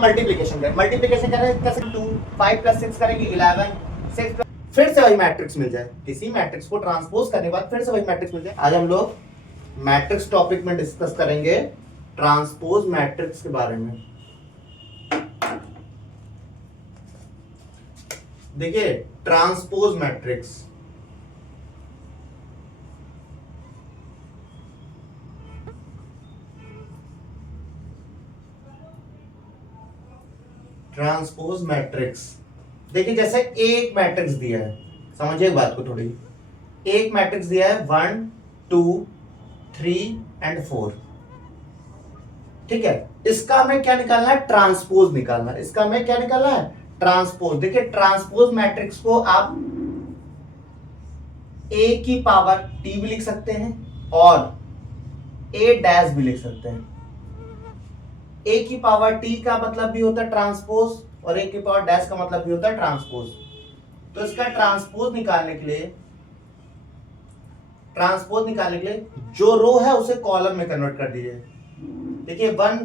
हम मल्टीप्लीकेशन करें, मल्टीप्लीकेशन करें कैसे, 2 5 प्लस 6 करेंगे 11 6 प्लस, फिर से वही मैट्रिक्स मिल जाए, किसी मैट्रिक्स को ट्रांसपोज करने के बाद फिर से वही मैट्रिक्स मिल जाए। आज हम लोग मैट्रिक्स टॉपिक में डिस्कस करेंगे ट्रांसपोज मैट्रिक्स के बारे में। देखिए ट्रांसपोज मैट्रिक्स, ट्रांसपोज मैट्रिक्स देखिए जैसे एक मैट्रिक्स दिया है, समझिए एक बात को थोड़ी, एक मैट्रिक्स दिया है 1 2 3 एंड 4, ठीक है। इसका हमें क्या निकालना है, ट्रांसपोज निकालना है। इसका हमें क्या निकालना है, ट्रांसपोज। देखिए ट्रांसपोज मैट्रिक्स को आप a की पावर t भी लिख सकते हैं और a डैश भी लिख सकते हैं। a की पावर t का मतलब भी होता है ट्रांसपोज और a की पावर डैश का मतलब भी होता है ट्रांसपोज। तो इसका ट्रांसपोज निकालने के लिए, जो रो है उसे कॉलम में कन्वर्ट कर दीजिए। देखिए 1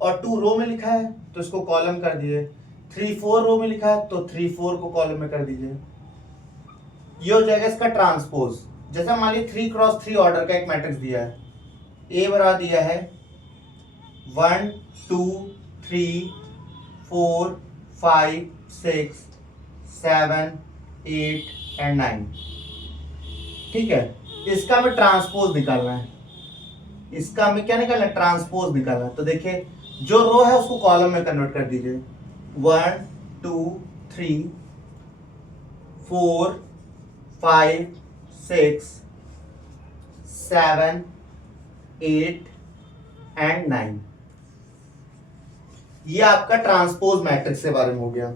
और 2 रो में लिखा है तो इसको कॉलम कर दीजिए, 3 4 रो में लिखा है तो 3 4 को कॉलम में कर दीजिए। ये हो जाएगा इसका ट्रांसपोज। जैसे मान लीजिए 3 क्रॉस 3 ऑर्डर का एक मैट्रिक्स दिया है, ए बराबर दिया है 1 2 3 4 5 6 7 8 एंड 9, ठीक है। इसका हमें ट्रांसपोज निकालना है, इसका हमें क्या निकालना है, ट्रांसपोज निकालना है। तो देखिए जो रो है उसको कॉलम में कन्वर्ट कर दीजिए, 1 2 3 4 5 6 7 8 एंड 9। ये आपका ट्रांसपोज मैट्रिक्स के बारे में हो गया।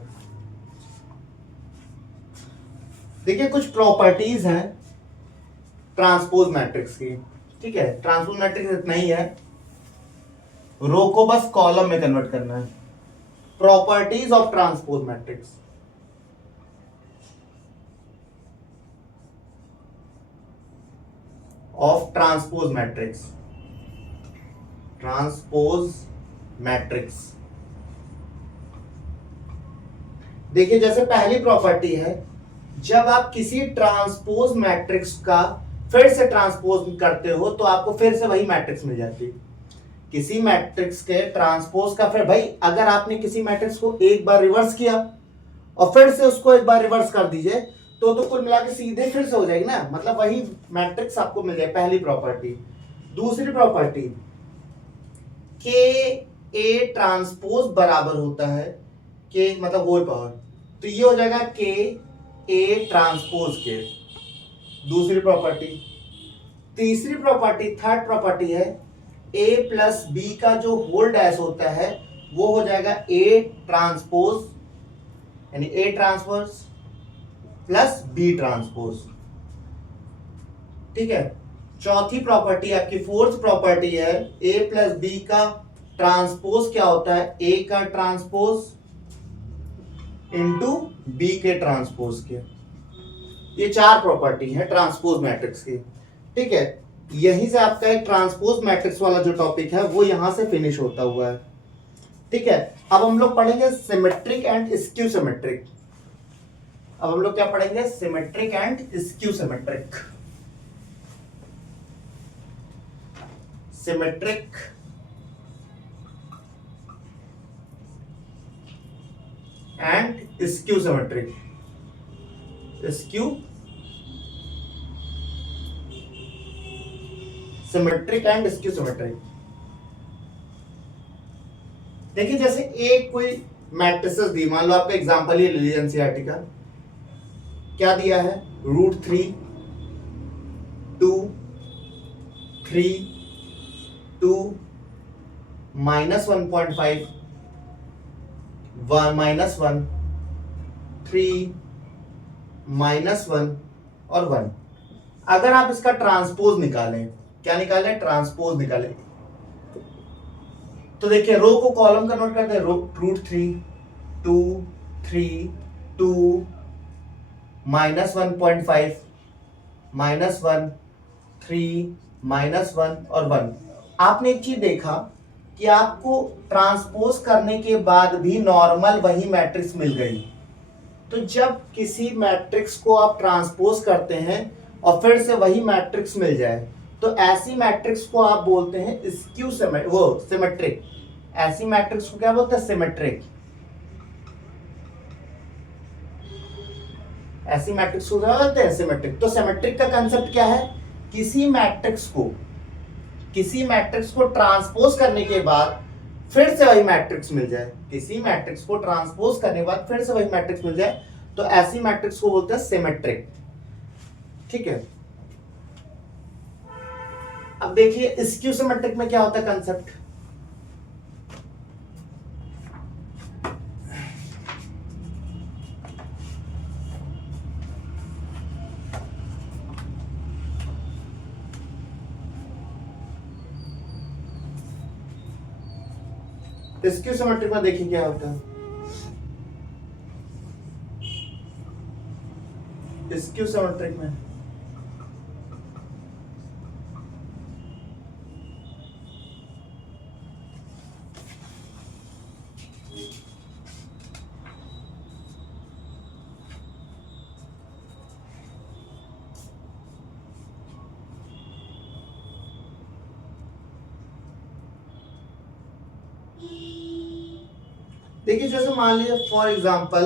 देखिए कुछ प्रॉपर्टीज हैं ट्रांसपोज मैट्रिक्स की, ठीक है। ट्रांसपोज मैट्रिक्स इतना ही है, रो को बस कॉलम में कन्वर्ट करना है। Properties of transpose matrix, of transpose matrix, transpose matrix. देखिए जैसे पहली प्रॉपर्टी है, जब आप किसी ट्रांसपोज मैट्रिक्स का फिर से ट्रांसपोज करते हो तो आपको फिर से वही मैट्रिक्स मिल जाती है। किसी मैट्रिक्स के ट्रांसपोज का फिर, भाई अगर आपने किसी मैट्रिक्स को एक बार रिवर्स किया और फिर से उसको एक बार रिवर्स कर दीजिए तो कुल मिला के सीधे फिर से हो जाएगी ना, मतलब वही मैट्रिक्स आपको मिल जाए, पहली प्रॉपर्टी। दूसरी प्रॉपर्टी, के ए ट्रांसपोज बराबर होता है के मतलब होल पावर, तो ये हो जाएगा के ए ट्रांसपोज के, दूसरी प्रॉपर्टी। तीसरी प्रॉपर्टी, थर्ड प्रॉपर्टी है, ए प्लस बी का जो होल डैश होता है वो हो जाएगा ए ट्रांसपोज, यानी A transpose plus B transpose, ठीक है। चौथी प्रॉपर्टी आपकी, फोर्थ प्रॉपर्टी है, ए प्लस बी का ट्रांसपोज क्या होता है, ए का ट्रांसपोज इंटू बी के ट्रांसपोज के। ये 4 प्रॉपर्टी है ट्रांसपोज मैट्रिक्स की, ठीक है। यहीं से आपका एक ट्रांसपोज मैट्रिक्स वाला जो टॉपिक है वो यहां से फिनिश होता हुआ है, ठीक है। अब हम लोग पढ़ेंगे सिमेट्रिक एंड स्क्यू सिमेट्रिक। अब हम लोग क्या पढ़ेंगे, symmetric and skew symmetric. Symmetric and skew symmetric, skew symmetric and skew symmetric. देखिए जैसे एक कोई मैट्रिसेस दी, मान लो आपका एग्जांपल ही ले लीजिए एनसीईआरटी का, क्या दिया है, √3 2 3 2 -1.5 -1 3 -1 और 1। अगर आप इसका ट्रांसपोज निकालें, क्या निकालें, ट्रांसपोज निकालें, तो देखिए रो को कॉलम कन्वर्ट करते हैं, √3 2 3 2 -1.5 -1 3 -1 और 1। आपने एक चीज देखा कि आपको ट्रांसपोज करने के बाद भी नॉर्मल वही मैट्रिक्स मिल गई। तो जब किसी मैट्रिक्स को आप ट्रांसपोज करते हैं और फिर से वही मैट्रिक्स मिल जाए, तो ऐसी मैट्रिक्स को आप बोलते हैं स्क्यू सिमेट्रिक। ऐसी मैट्रिक्स को क्या बोलते हैं? सिमेट्रिक। ऐसी मैट्रिक्स को क्या बोलते हैं? सिमेट्रिक। तो सिमेट्रिक का कंसेप्ट क्या है? किसी मैट्रिक्स को ट्रांसपोज करने के बाद फिर से वही मैट्रिक्स मिल जाए, किसी मैट्रिक्स को ट्रांसपोज करने के बाद फिर से वही मैट्रिक्स मिल जाए, तो ऐसी मैट्रिक्स को बोलते हैं सिमेट्रिक। ठीक है। अब देखिए स्क्यू सिमेट्रिक में क्या होता है कंसेप्ट। स्क्यू सिमेट्रिक में देखिए क्या होता है। स्क्यू सिमेट्रिक में देखिए, जैसे मान लीजिए फॉर एग्जांपल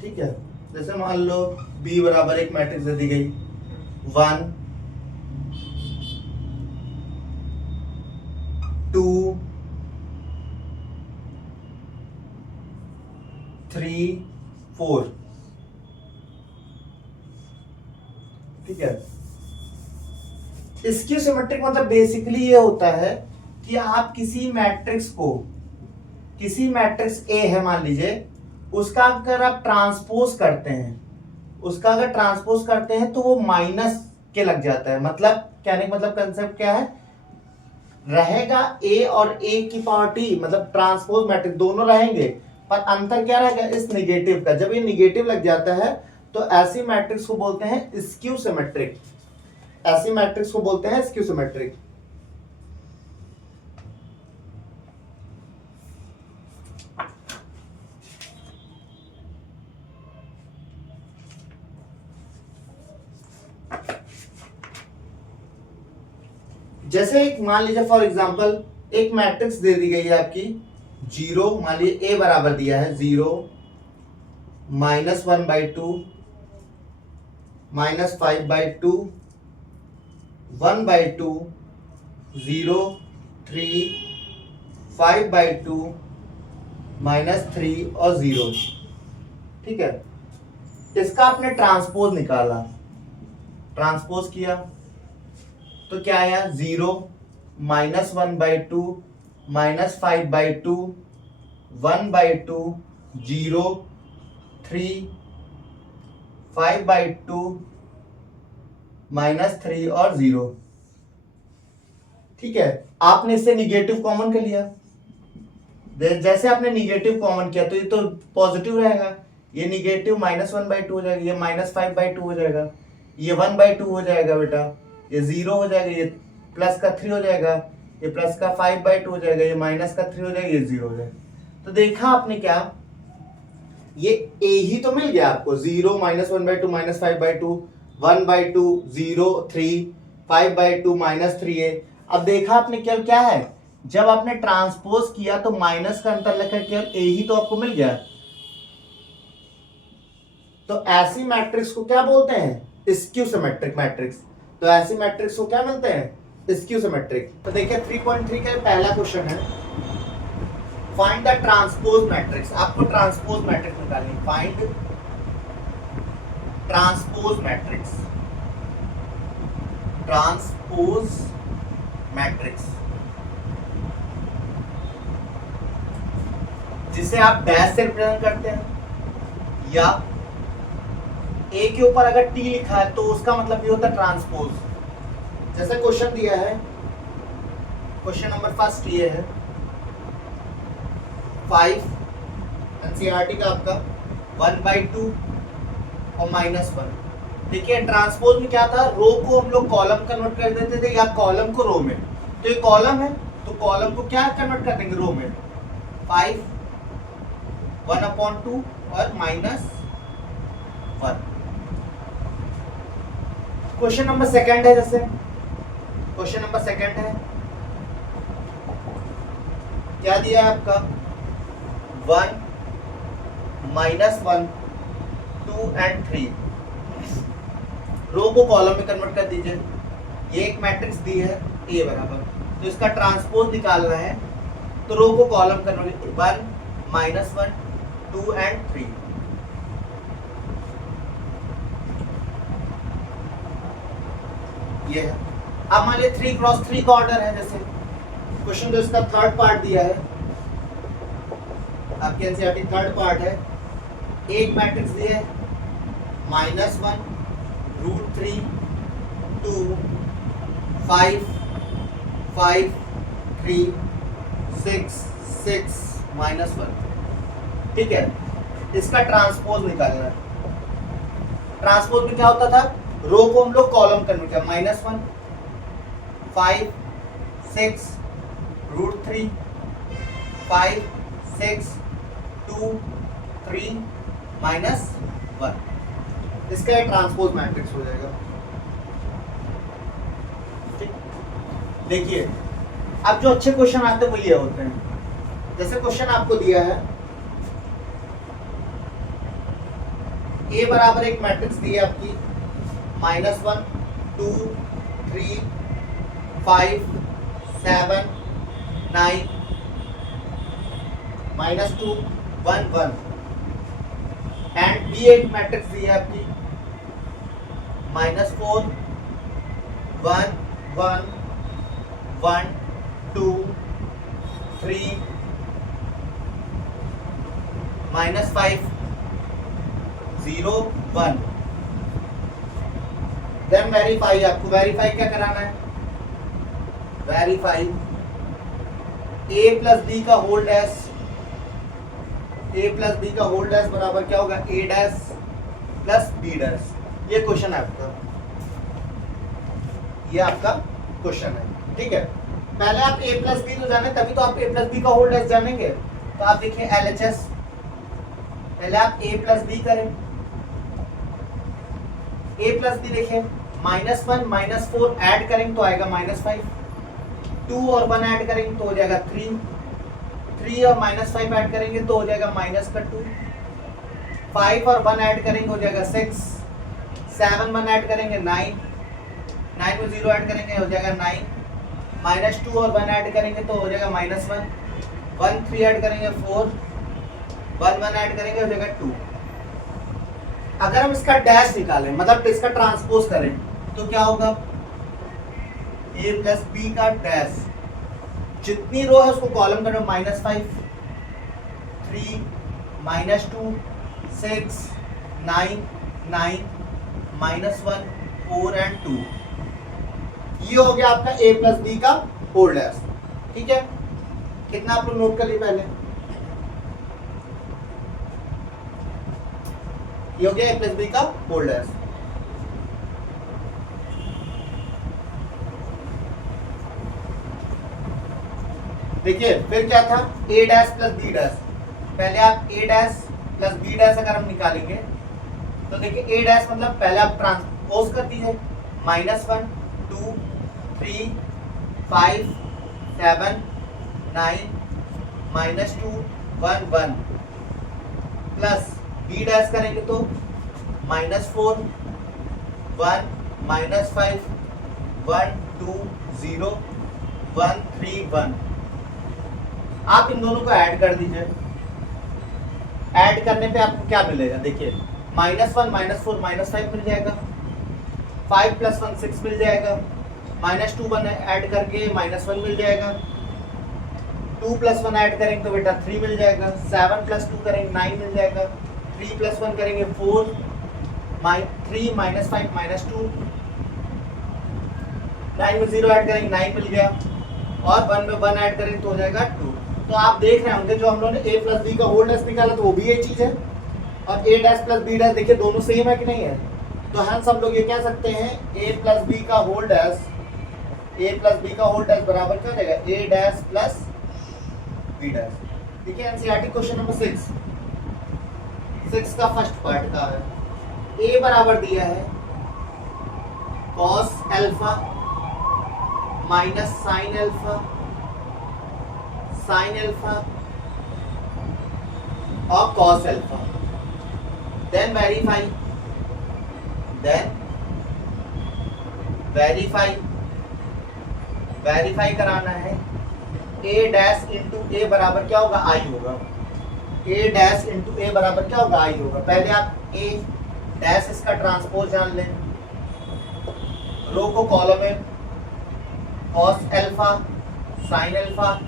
ठीक है, जैसे मान लो B बराबर एक मैट्रिक्स दे दी गई 1 2 3 4। ठीक है। स्क्यू सिमेट्रिक मतलब बेसिकली ये होता है कि आप किसी मैट्रिक्स ए है मान लीजिए, उसका अगर आप ट्रांसपोज करते हैं तो वो माइनस के लग जाता है। मतलब कहने का मतलब कंसेप्ट क्या है, रहेगा ए और ए की पावर टी, मतलब ट्रांसपोज मैट्रिक्स दोनों रहेंगे, पर अंतर क्या रहेगा? इस निगेटिव का। जब ये निगेटिव लग जाता है तो ऐसी मैट्रिक्स को बोलते हैं स्क्यू सिमेट्रिक। ऐसी मैट्रिक्स को बोलते हैं स्क्यू सिमेट्रिक। जैसे एक मान लीजिए फॉर एग्जांपल एक मैट्रिक्स दे दी गई है आपकी 0, मान लीजिए ए बराबर दिया है 0 -1/2 -5/2 1/2 0 3 5/2 -3 और 0। ठीक है। इसका आपने ट्रांसपोज निकाला, ट्रांसपोज किया तो क्या आया? 0 -1/2 -5/2 1/2 0 3 5/2 -3 और 0। ठीक है। आपने इससे निगेटिव कॉमन कर लिया। जैसे आपने निगेटिव कॉमन किया तो ये तो पॉजिटिव रहेगा, ये निगेटिव -1/2 हो जाएगा, ये -5/2 हो जाएगा, ये 1/2 हो जाएगा बेटा, ये 0 हो जाएगा, ये प्लस का 3 हो जाएगा, ये प्लस का 5/2 हो जाएगा, ये माइनस का 3 हो जाएगा, ये 0 हो जाएगा। तो देखा आपने क्या, ये a ही तो मिल गया आपको, 0 -1/2 -5/2 1/2 0 3 5/2 -3 है। अब देखा आपने केवल क्या है, जब आपने ट्रांसपोज किया तो माइनस का अंतर लेकर केवल a ही तो आपको मिल गया। तो ऐसी मैट्रिक्स को क्या बोलते हैं? Skew symmetric matrix. तो ऐसी मैट्रिक्स को क्या मिलते हैं? Skew symmetric. तो देखिए 3.3 का पहला क्वेश्चन है, फाइंड द ट्रांसपोज मैट्रिक्स। आपको ट्रांसपोज मैट्रिक्स निकालनी, find transpose matrix. Transpose matrix जिसे आप डैश से रिप्रेजेंट करते हैं, या ए के ऊपर अगर टी लिखा है तो उसका मतलब ये होता है ट्रांसपोज। जैसे क्वेश्चन दिया है, क्वेश्चन नंबर फर्स्ट ये है 5 एनसीईआरटी का आपका 1/2 और -1। देखिए ट्रांसपोज में क्या था, रो को हम लोग कॉलम कन्वर्ट कर देते थे या कॉलम को रो में। तो ये कॉलम है तो कॉलम को क्या कन्वर्ट कर देंगे, रो में। 5 1/2 और -1। क्वेश्चन नंबर सेकंड है, जैसे क्वेश्चन नंबर सेकंड है, क्या दिया है आपका 1 -1 2 and 3। रो को कॉलम में कन्वर्ट कर दीजिए। ये एक मैट्रिक्स दी है ए बराबर, तो इसका ट्रांसपोज निकालना है, तो रो को कॉलम कन्वर्ट 1 -1 2 and 3। ये है। अब मान लीजिए 3 क्रॉस 3 का ऑर्डर है, जैसे क्वेश्चन तो इसका थर्ड पार्ट दिया है आपके एनसीईआरटी, थर्ड पार्ट है। एक मैट्रिक्स दिया है -1 √3 2 5 5 3 6 6 -1। ठीक है, इसका ट्रांसपोज निकालना है। ट्रांसपोज में क्या होता था, रो को हम लोग कॉलम कन्वर्ट किया, -1 5 6 √3 5 6 2 3 -1। इसका ट्रांसपोज मैट्रिक्स हो जाएगा। ठीक, देखिए अब जो अच्छे क्वेश्चन आते हैं वो ये होते हैं। जैसे क्वेश्चन आपको दिया है ए बराबर एक मैट्रिक्स दी है आपकी -1 2 3 5 7 9 -2 1 1 एंड बी एक मैट्रिक्स दी है आपकी -4 1 1 1 2 3 -5 0 1। देन वेरीफाई, आपको वेरीफाई क्या कराना है, वेरीफाई a + b का होल डैश, a + b का होल डैश बराबर क्या होगा, a डैश + b डैश। ये क्वेश्चन है आपका, ये आपका क्वेश्चन है। ठीक है, पहले आप a + b तो जाने, तभी तो आप a + b का होल डैश जानेंगे। तो आप देखिए LHS, पहले आप a + b करें। a + b देखिए -1 -4 ऐड करेंगे तो आएगा -5, 2 और 1 ऐड करेंगे तो हो जाएगा 3, 3 और -5 ऐड करेंगे तो हो जाएगा -2, 5 और 1 ऐड करेंगे हो जाएगा 6, 7 1 ऐड करेंगे 9, 9 में 0 ऐड करेंगे हो जाएगा 9, -2 और 1 ऐड करेंगे तो हो जाएगा -1, 1 3 ऐड करेंगे 4, 1 1 ऐड करेंगे हो जाएगा 2। अगर हम इसका डैश निकालें, मतलब इसका ट्रांसपोज करें, तो क्या होगा, a + b का डैश, जितनी रो है उसको कॉलम करो, -5 3 -2 6 9 9 -1 4 and 2। ये हो गया आपका a + b का होल डैश। ठीक है, कितना आप लोग नोट कर लिए पहले, ये हो गया a + b का होल डैश। देखिए फिर क्या था, a डैश + b डैश। पहले आप a डैश + b डैश अगर हम निकालेंगे तो देखिए a डैश मतलब पहले आप ट्रांसपोज कर दीजिए, -1 2 3 5 7 9 -2 1 1 प्लस b डैश करेंगे तो -4 1 -5 1 2 0 1 3 1। आप इन दोनों को ऐड कर दीजिए। ऐड करने पे आपको क्या मिलेगा, देखिए -1 -4 -5 मिल जाएगा, 5 + 1 6 मिल जाएगा, -2 1 ऐड करके -1 मिल जाएगा, 2 + 1 ऐड करेंगे तो बेटा 3 मिल जाएगा, 7 + 2 करेंगे 9 मिल जाएगा, 3 + 1 करेंगे 4 3 -5 -2 9 में 0 ऐड करेंगे 9 मिल गया, और 1 में 1 ऐड करेंगे तो हो जाएगा 2। तो आप देख रहे होंगे जो हम लोगों ने a + b का होल डैश निकाला तो वो भी ये चीज है, और a डैश + b डैश देखिए दोनों सेम है कि नहीं है, तो हंस हम लोग ये कह सकते हैं a प्लस बी का होल डैश बराबर क्या हो जाएगा a dash plus b dash. देखिए एनसीईआरटी क्वेश्चन नंबर 6 का फर्स्ट पार्ट का है। a बराबर दिया है cos alpha minus sine alpha और cos अल्फा। देन वेरीफाई कराना है a डैश इंटू a बराबर क्या होगा i होगा। a डैश इंटू a बराबर क्या होगा i होगा। पहले आप a डैश इसका ट्रांसपोज जान लें, रो को कॉलम में cos alpha sin alpha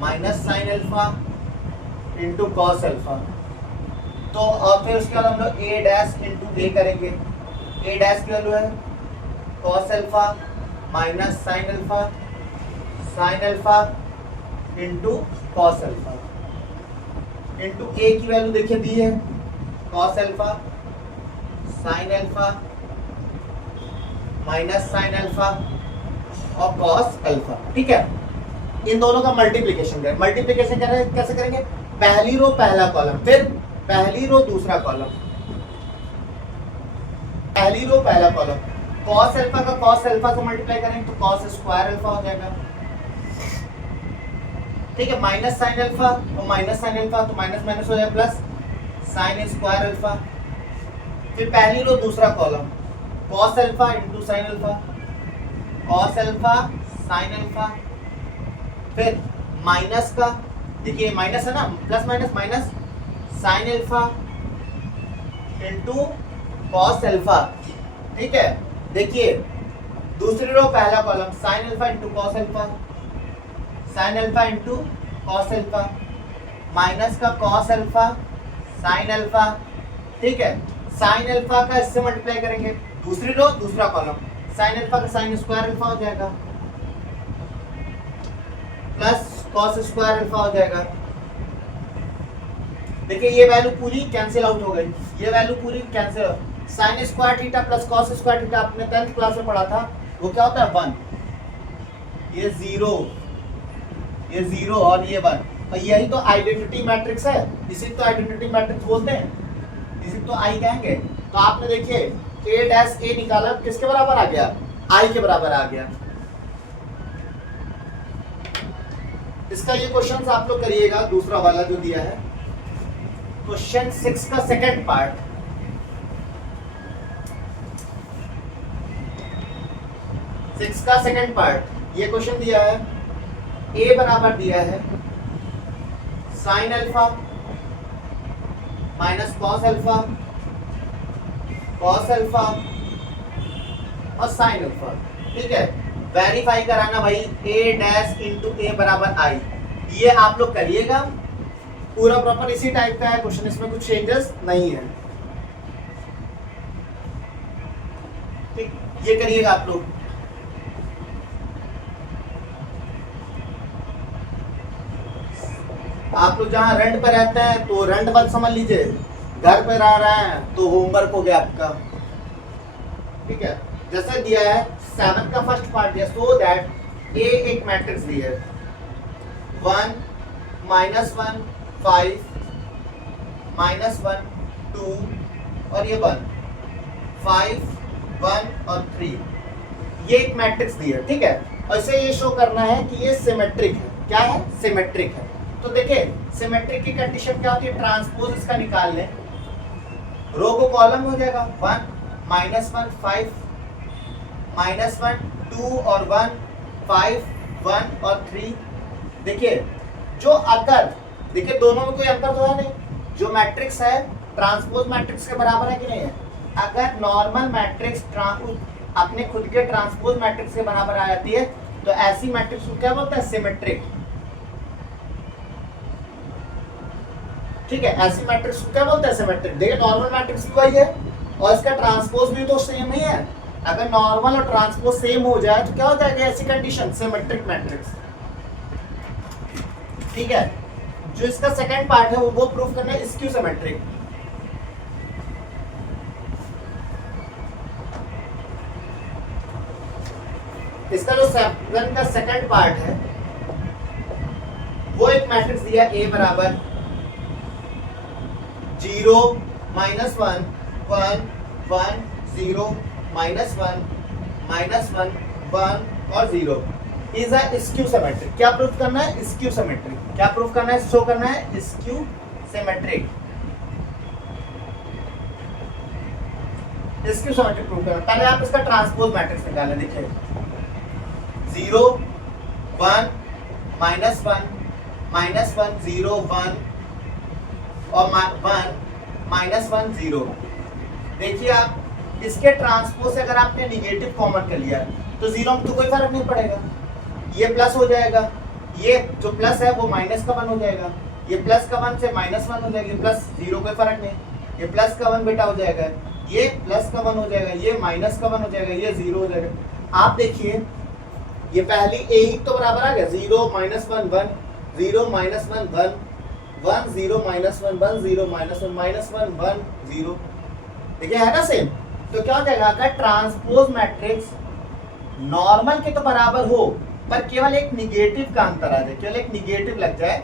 minus sin alpha into cos alpha. तो और फिर उसके बाद हम लोग a डैश इंटू a करेंगे। a डैश की वैल्यू है cos alpha minus sin alpha into cos alpha into a की वैल्यू देखिए दी है cos alpha sin alpha minus sin alpha और cos अल्फा। ठीक है, इन दोनों का मल्टीप्लिकेशन करें। मल्टीप्लिकेशन कैसे करेंगे? पहली रो पहला कॉलम, फिर पहली रो दूसरा कॉलम, पहली रो पहला कॉलम। cos अल्फा का cos अल्फा से मल्टीप्लाई करेंगे तो cos स्क्वायर अल्फा हो जाएगा। ठीक है, माइनस sin अल्फा और माइनस sin अल्फा तो माइनस माइनस हो जाएगा प्लस sin स्क्वायर अल्फा। फिर पहली रो दूसरा column cos alpha into sin alpha, cos alpha sin alpha. फिर माइनस का देखिए माइनस है ना, plus minus minus sin alpha into cos alpha. ठीक है, देखिए दूसरी रो पहला column sin alpha into cos alpha, sin alpha into cos alpha, minus का cos अल्फा sin अल्फा। ठीक है, sin अल्फा का इससे मल्टीप्लाई करेंगे, दूसरी रो दूसरा कॉलम sin अल्फा का sin स्क्वायर अल्फा हो जाएगा प्लस cos स्क्वायर अल्फा हो जाएगा। देखिए ये वैल्यू पूरी कैंसिल आउट हो गई, ये वैल्यू पूरी cancel. sin square theta plus cos square theta आपने 10th क्लास में पढ़ा था, वो क्या होता है 1, ये 0 और ये 1। और यही तो आइडेंटिटी मैट्रिक्स है, इसी तो आइडेंटिटी मैट्रिक्स बोलते हैं, इसी तो आई कहेंगे। तो आपने देखिए a डैश a निकाला, किसके बराबर आ गया? i के बराबर आ गया। इसका ये क्वेश्चन आप लोग करिएगा, दूसरा वाला जो दिया है क्वेश्चन 6 का सेकंड पार्ट। ये क्वेश्चन दिया है a बराबर दिया है sin alpha minus cos alpha और sin अल्फा। ठीक है, वेरीफाई कराना भाई a डैश इंटू a बराबर i। ये आप लोग करिएगा, पूरा प्रॉपर इसी टाइप का है क्वेश्चन, इसमें कुछ चेंजेस नहीं है। ठीक, ये करिएगा आप लोग। आप लोग जहाँ रेंट पर रहते हैं तो रेंट मत समझ लीजिए, घर पर रह रहे हैं तो होमवर्क हो गया आपका। ठीक है, जैसे दिया है 7 का फर्स्ट पार्ट दिया, सो दैट a एक मैट्रिक्स दी है 1 -1 5 -1 2 और ये 1 5 1 और 3, ये एक मैट्रिक्स दी है। ठीक है, और इसे ये शो करना है कि ये सिमेट्रिक है। क्या है? सिमेट्रिक है। तो देखिए सिमेट्रिक की कंडीशन क्या होती है? ट्रांसपोज इसका निकाल लें, रो को कॉलम हो जाएगा 1 -1 5 -1 2 और 1 5 1 और 3। देखिए जो अगर देखिए दोनों में कोई अंतर तो है नहीं, जो मैट्रिक्स है ट्रांसपोज मैट्रिक्स के बराबर है कि नहीं है? अगर नॉर्मल मैट्रिक्स अपने खुद के ट्रांसपोज मैट्रिक्स के बराबर आ जाती है तो ऐसी मैट्रिक्स को क्या बोलते हैं? सिमेट्रिक। ठीक है, ऐसी मैट्रिक्स को क्या बोलते हैं? सिमेट्रिक। देखिए नॉर्मल मैट्रिक्स भी वही है और इसका ट्रांसपोज भी तो सेम ही है। अगर नॉर्मल और ट्रांसपोज सेम हो जाए तो क्या हो जाएगा? ऐसी कंडीशन सिमेट्रिक मैट्रिक्स। ठीक है, जो इसका सेकंड पार्ट है वो प्रूफ करना है स्क्यू सिमेट्रिक। इसका जो 7 का सेकंड पार्ट है वो एक मैट्रिक्स दिया ए बराबर 0 -1 1 1 0 -1 -1 1 और 0 इज अ स्क्यू सिमेट्रिक। क्या प्रूफ करना है? Skew symmetric. क्या प्रूफ करना है? शो करना है skew symmetric. Skew symmetric proof करना। पहले आप इसका ट्रांसपोज मैट्रिक्स निकालें। देखिए 0 1 -1 -1 0 1 और 1 -1 0। देखिए आप इसके ट्रांसपोज से अगर आपने निगेटिव कॉमन कर लिया तो 0 में तो कोई फर्क नहीं पड़ेगा, ये प्लस हो जाएगा, ये जो प्लस है वो माइनस का 1 हो जाएगा, ये प्लस का 1 से -1 हो जाएगा, प्लस 0 कोई फर्क नहीं, ये प्लस का 1 बेटा हो जाएगा, ये प्लस का 1 हो जाएगा, ये माइनस का 1 हो जाएगा, ये 0 हो जाएगा। आप देखिए ये पहली ए ही तो बराबर आ गया 0 -1 1 0 -1 1 1 0 -1 1 0 -1 -1 1 0। देखिए है ना सेम। तो क्या हो जाएगा? अगर ट्रांसपोज मैट्रिक्स नॉर्मल के तो बराबर हो पर केवल एक निगेटिव का अंतर आ जाए, केवल एक निगेटिव लग जाए,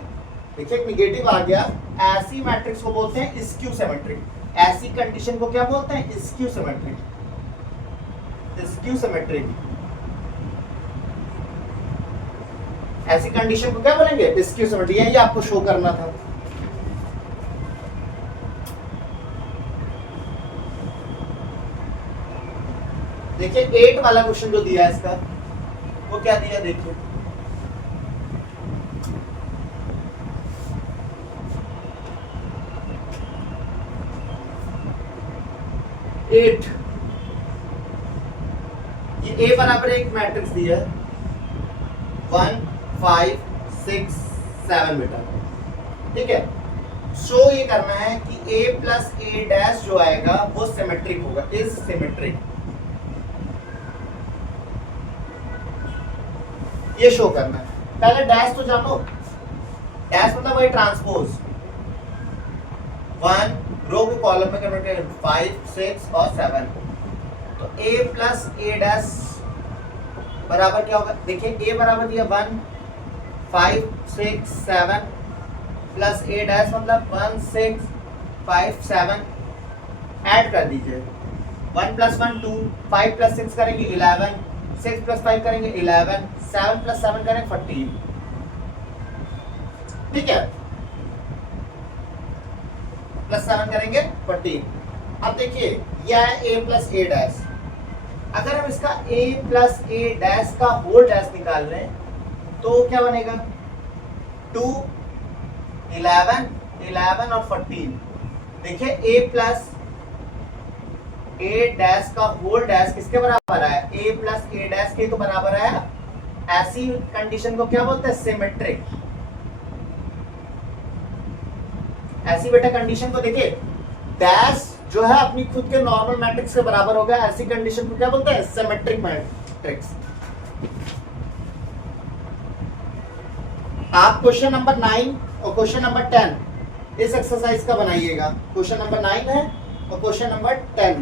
देखिए एक निगेटिव आ गया, ऐसी मैट्रिक्स को बोलते हैं स्क्यू सिमेट्रिक। ऐसी कंडीशन को क्या बोलते हैं? Skew symmetric. स्क्यू सिमेट्रिक ऐसी कंडीशन को क्या बोलेंगे? Skew symmetric. यही आपको शो करना था। देखिए 8 वाला क्वेश्चन जो दिया है इसका वो क्या दिया? देखिए 8 ये ए बराबर एक मैट्रिक्स दिया है 1 5 6 7 बेटा। ठीक है, शो ये करना है कि a प्लस ए डैश जो आएगा वो सिमेट्रिक होगा, इज सिमेट्रिक। ये शो करना है। पहले डैश तो जानो, डैश मतलब वही ट्रांसपोज 1 रो को कॉलम में कन्वर्ट करें 5 6 और 7। तो a प्लस ए डैश बराबर क्या होगा? देखिए a बराबर दिया 1 5 6 7 प्लस ए डैश मतलब 1 6 5 7। ऐड कर दीजिए 1 + 1 2 5 + 6 करेंगे 11 6 + 5 करेंगे 11 7 + 7 करेंगे 14। ठीक है, +7 करेंगे 14। अब देखिए यह है a प्लस ए डैश। अगर हम इसका a प्लस ए डैश का होल डैश निकाल रहे हैं तो क्या बनेगा? 2 11 11 और 14। देखिए a प्लस ए डैश का होल डैश किसके बराबर है? a प्लस ए डैश के तो बराबर है। ऐसी कंडीशन को क्या बोलते हैं? सिमेट्रिक। ऐसी बेटा कंडीशन को देखिए डैश जो है अपनी खुद के नॉर्मल मैट्रिक्स के बराबर होगा, ऐसी कंडीशन को क्या बोलते हैं? Symmetric matrix. आप क्वेश्चन नंबर 9 और क्वेश्चन नंबर 10 इस एक्सरसाइज का बनाइएगा। क्वेश्चन नंबर 9 है और क्वेश्चन नंबर 10।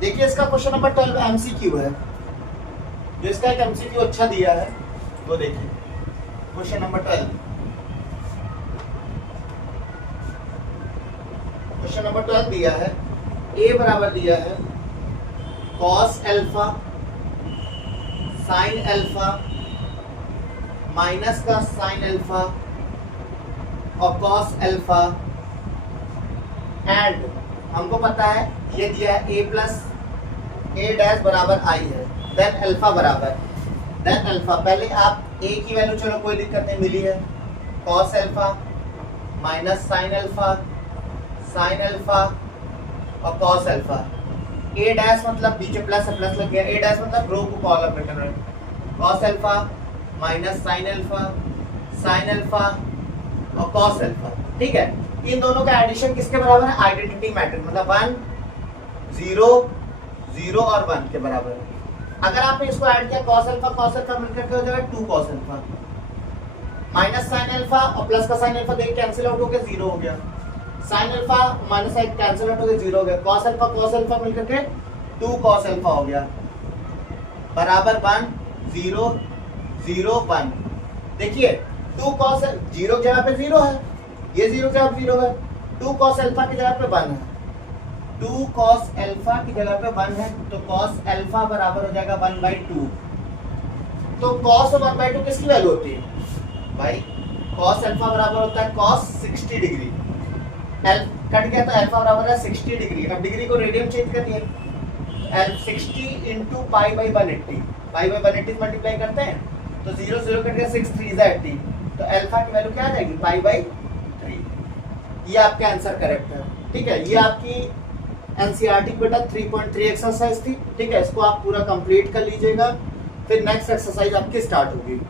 देखिए इसका क्वेश्चन नंबर 12 एमसीक्यू है, जो इसका एक एमसीक्यू अच्छा दिया है वो देखिए। क्वेश्चन नंबर 12, क्वेश्चन नंबर 12 दिया है, a बराबर दिया है cos alpha sin alpha minus का sin अल्फा और cos अल्फा एंड हमको पता है ये दिया है a प्लस ए डैश बराबर i है, देन अल्फा बराबर देन अल्फा। पहले आप a की वैल्यू चलो कोई दिक्कत नहीं मिली है, cos alpha minus sin alpha और cos अल्फा। a डैश मतलब नीचे प्लस है, प्लस लग गया, a डैश मतलब रो को कॉलम में convert, cos alpha minus sin alpha और cos अल्फा। ठीक है, इन दोनों का एडिशन किसके बराबर है? आइडेंटिटी मैट्रिक्स, मतलब 1 0 0 और 1 के बराबर है। अगर आपने इसको ऐड किया cos अल्फा मिलकर क्या हो जाएगा? 2 cos alpha minus sin alpha और प्लस का sin अल्फा देख कैंसिल आउट हो गया, 0 हो गया। Sine alpha minus sine cancel out हो गया, 0 हो गया। कॉस अल्फा मिलकर के 2 कॉस अल्फा हो गया बराबर 1 0 0 1। देखिए 2 कॉस 0 की जगह पे 0 है, ये 0 की जगह पे 0 है, 2 कॉस अल्फा की जगह पे 1 है, 2 कॉस अल्फा की जगह पे 1 है, तो कॉस अल्फा बराबर हो जाएगा 1/2। तो कॉस और 1/2 किसकी वैल्यू होती है भाई? कॉस अल्फा बराबर होता है कॉस 60 डिग्री, कट गया तो अल्फा बराबर है 60 डिग्री। अब डिग्री को रेडियन चेंज करिए, 60 into pi by 180, pi by 180 multiply करते हैं तो 0 0 कट गया, 6 3 80, तो अल्फा की वैल्यू क्या आ जाएगी? Pi by 3। ये आपका आंसर करेक्ट है। ठीक है, ये आपकी एनसीईआरटी बेटा 3.3 एक्सरसाइज थी। ठीक है, इसको आप पूरा कंप्लीट कर लीजिएगा, फिर नेक्स्ट एक्सरसाइज आपकी स्टार्ट होगी।